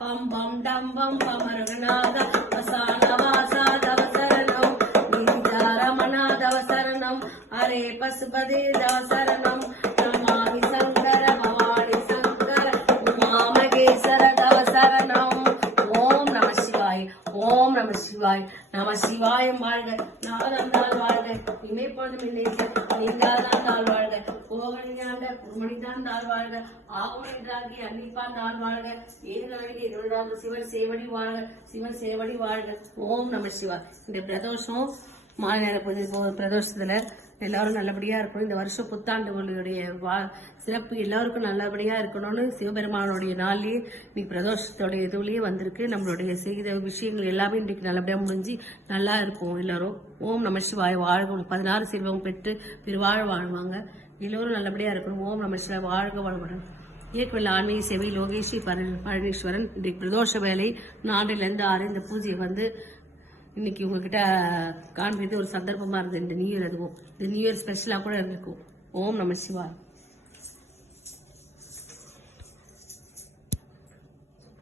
பம் பம் டம் பம் பமருகநாத வசானவாசா தவசரணம் நீதாரமணா தவசரணம் அரே பசுபதே தவசரணம் நமாமி சங்கர பவானி சங்கர உமாமகேசர தவசரணம். ஓம் நம சிவாய், ஓம் நம சிவாய். நம சிவாயம் வாழ்க, நாதம் நாள் வாழ்க, இமைப்பொழுதும் இல்லை நீங்காதான் நாள் வாழ்க, கோகணியாண்ட குருமணிதான் நாள் வாழ்க, ஆகுமணின்றாகி அன்னிப்பான் நாள் வாழ்க, ஏழு இருபதாவது சிவன் சேவடி வாழ்க, சிவன் சேவடி வாழ்க. ஓம் நம சிவாய். இந்த பிரதோஷம் மாலை நேர பிரதோஷத்துல எல்லாரும் நல்லபடியா இருக்கணும். இந்த வருஷம் புத்தாண்டுகளுடைய சிறப்பு எல்லாருக்கும் நல்லபடியா இருக்கணும்னு சிவபெருமானுடைய நாள்லயே இன்னைக்கு பிரதோஷத்தோடைய இதுலயே வந்திருக்கு. நம்மளுடைய செய்த விஷயங்கள் எல்லாமே இன்றைக்கு நல்லபடியா முடிஞ்சு நல்லா இருக்கும் எல்லாரும். ஓம் நம சிவாய். வாழ்க, 16 செல்வம் பெற்று பெருவாழ வாழ்வாங்க. எல்லோரும் நல்லபடியா இருக்கணும். ஓம் நம சிவாய். வாழ்க வளமுடன். இயக்கவில்லை ஆன்மீக சேவை லோகேஸ்வரி பழனீஸ்வரன். இன்றைக்கு பிரதோஷ வேலை 4லேருந்து 6 இந்த பூஜையை வந்து இன்னைக்கு உங்ககிட்ட காண்பித்து ஒரு சந்தர்ப்பமா இருந்தது. இந்த நியூ இயர் அதுவும் இந்த நியூ இயர் ஸ்பெஷலா கூட இருந்திருக்கும். ஓம் நம சிவாய்.